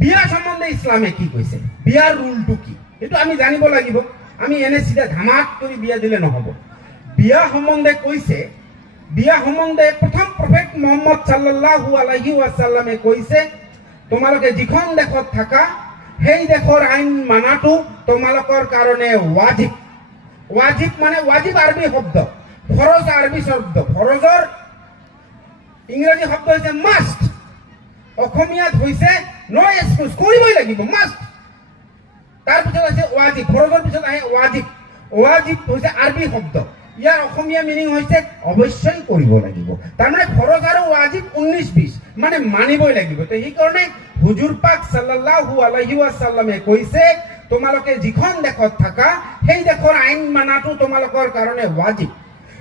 বিয়া সম্বন্ধে ইসলামে কি কৈছে, বিয়াৰ ৰুলটো কি সেইটো আমি জানিব লাগিব। আমি এনে চিধা ধামাক কৰি বিয়া দিলে নহব। বিয়া সম্বন্ধে কৈছে, বিয়া সম্বন্ধে প্ৰথম প্ৰফেট মুহাম্মদ সাল্লাল্লাহু আলাইহি ওয়াসাল্লামে কৈছে, তোমালোকে যিখন দেশত থাকা সেই দেশৰ আইন মানাটো তোমালোকৰ কাৰণে ৱাজিব। ৱাজিব মানে ৱাজিব আৰবী শব্দ, ফৰজ আৰবী শব্দ, ফৰজৰ ইংৰাজী শব্দ হৈছে মাষ্ট, অসমীয়াত হৈছে নো এক্সকিউজ, কৰিবই লাগিব, মাষ্ট। তাৰপিছত হৈছে ৱাজিব, ফৰজৰ পিছত আহে ৱাজিব। ৱাজিব হৈছে আৰবী শব্দ, ইয়াৰ অসমীয়া মিনিং হৈছে অৱশ্যই কৰিব লাগিব। তাৰমানে ফৰজ আৰু ৱাজিব 19-20 মানে মানিবই লাগিব। তো সেইকাৰণে হুজুৰ পাক সাল্লাল্লাহু আলাইহি ওয়াসাল্লামে কৈছে, তোমালোকে যিখন দেশত থাকা সেই দেশৰ আইন মানাটো তোমালোকৰ কাৰণে ৱাজিব।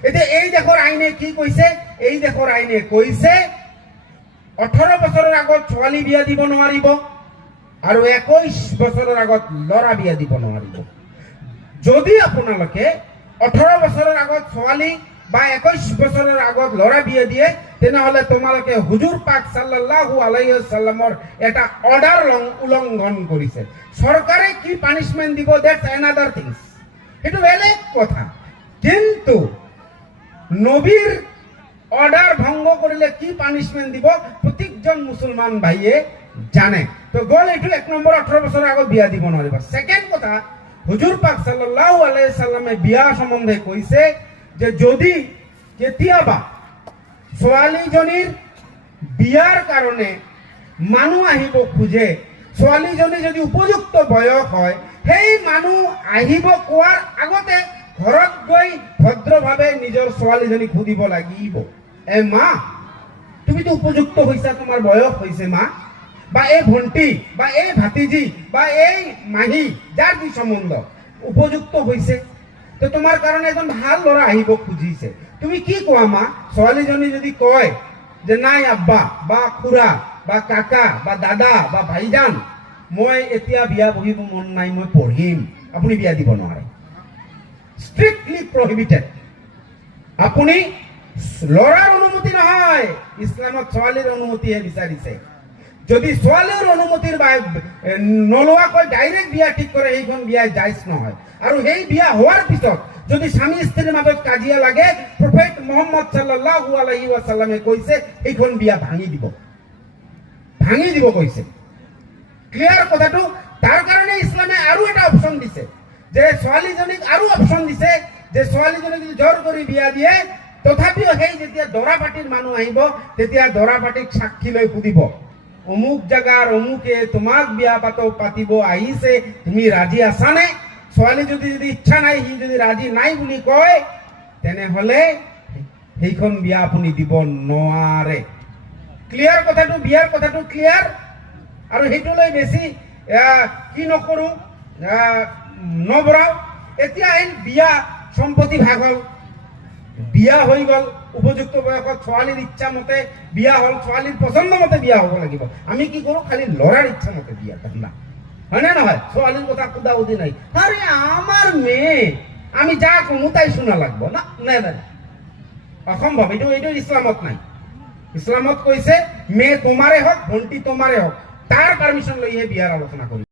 এতিয়া এই দেশৰ আইনে কি কৈছে? এই দেশৰ আইনে কৈছে 18 বছৰৰ আগত ছোৱালী বিয়া দিব নোৱাৰিব আৰু 21 বছৰৰ আগত ল'ৰা বিয়া দিব নোৱাৰিব। যদি আপোনালোকে 18 বছৰৰ আগত ছোৱালী বা 21 বছৰৰ আগত ল'ৰা বিয়া দিয়ে, তেনেহলে তোমালোকে হুজুৰ পাক সাল্লাল্লাহু আলাইহি ওয়াসাল্লামৰ এটা অৰ্ডাৰ উলংঘন কৰিছে। চৰকাৰে কি পানিশমেন্ট দিব, দ্যাটস অ্যানাদাৰ থিংস, সেইটো বেলেগ কথা। কিন্তু নবীৰ অৰ্ডাৰ ভঙ্গ কৰলে কি পানিশমেন্ট দিব প্ৰত্যেকজন মুসলমান ভাইয়ে জানে। তো গল এইটো 1 নম্বৰ 18 বছৰৰ আগত বিয়া দিব নোৱাৰিব। সেকেন্ড কথা, হুজুর পাক সাল্লাল্লাহু আলাইহি সাল্লামে বিয়া সম্বন্ধে কৈছে যে যদি কেতিয়াবা ছোৱালীজনীৰ বিয়াৰ কাৰণে মানুহ আহিব খোজে, ছোৱালীজনী যদি উপযুক্ত বয়স হয়, সেই মানুহ আহিব কোৱাৰ আগতে ঘৰত গৈ ভদ্ৰভাৱে নিজৰ ছোৱালীজনীক সুধিব লাগিব, এ মা তুমি তো উপযুক্ত হৈছা, তোমাৰ বয়স হৈছে মা, বা এই ভণ্টি বা এই ভাতিজি বা এই মাহী, যাৰ যি সম্বন্ধ উপযুক্ত হৈছে, তো তোমাৰ কাৰণে এজন ভাল ল'ৰা আহিব খুজিছে, তুমি কি কোৱা মা? ছোৱালীজনী যদি কয় যে নাই আব্বা বা খুৰা বা কাকা বা দাদা বা ভাইজান, মই এতিয়া বিয়া বহিব মন নাই, মই পঢ়িম, আপুনি বিয়া দিব নোৱাৰে। স্ট্ৰিক্টলি প্ৰহিবিটেড। আপুনি লৰাৰ অনুমতি নহয়, ইছলামত ছোৱালীৰ অনুমতিহে বিচাৰিছে। যদি ছোৱালীৰ অনুমতিৰ নলোৱাকৈ ডাইৰেক্ট বিয়া ঠিক কৰে, সেইখন বিয়া জায়েজ নহয়। আৰু সেই বিয়া হোৱাৰ পিছত যদি স্বামী স্ত্ৰীৰ মাজত কাজিয়া লাগে, প্ৰফেট মুহাম্মদ সাল্লাল্লাহু আলাইহি ওয়াসাল্লামে কৈছে সেইখন বিয়া ভাঙি দিব, ভাঙি দিব কৈছে। ক্লিয়াৰ কথাটো? তাৰ কাৰণে ইছলামে আৰু এটা অপচন দিছে, যে ছোৱালীজনীক আৰু অপচন দিছে যে ছোৱালীজনীক যদি জোৰ কৰি বিয়া দিয়ে, তথাপিও সেই যেতিয়া দৰা পাৰ্টিৰ মানুহ আহিব, তেতিয়া দৰা পাৰ্টিক সাক্ষী লৈ সুধিব, অমুক জাগাৰ অমুকে তোমাক বিয়া পাতিব আহিছে, তুমি ৰাজি আছানে? ছোৱালী যদি ইচ্ছা নাই, সি যদি ৰাজি নাই বুলি কয়, তেনেহলে সেইখন বিয়া আপুনি দিব নোৱাৰে। ক্লিয়াৰ কথাটো? বিয়াৰ কথাটো ক্লিয়াৰ? আৰু সেইটো লৈ বেছি কি নকৰো, নবৰাও। এতিয়া আহিল বিয়া, সম্পত্তি ভাগ হল, বিয়া হৈ গল, উপযুক্ত বয়সত ছোৱালীৰ ইচ্ছা মতে বিয়া হল, ছোৱালীৰ পছন্দ মতে বিয়া হ'ব লাগিব। আমি কি কৰো, খালি ল'ৰাৰ ইচ্ছা মতে বিয়া ধান্দা, হয় না নহয়? ছোৱালীৰ কথা খুদা উদি নাই, আরে আমার মেয়ে, আমি যা কমু তাই শোনা লাগবো না, নাই নাই, অসম্ভৱ। এইটো ইছলামত নাই। ইছলামত কৈছে মেয়ে তোমাৰে হওক, ভণ্টি তোমাৰে হওক, তাৰ পাৰমিশন লইহে বিয়াৰ আলোচনা কৰি।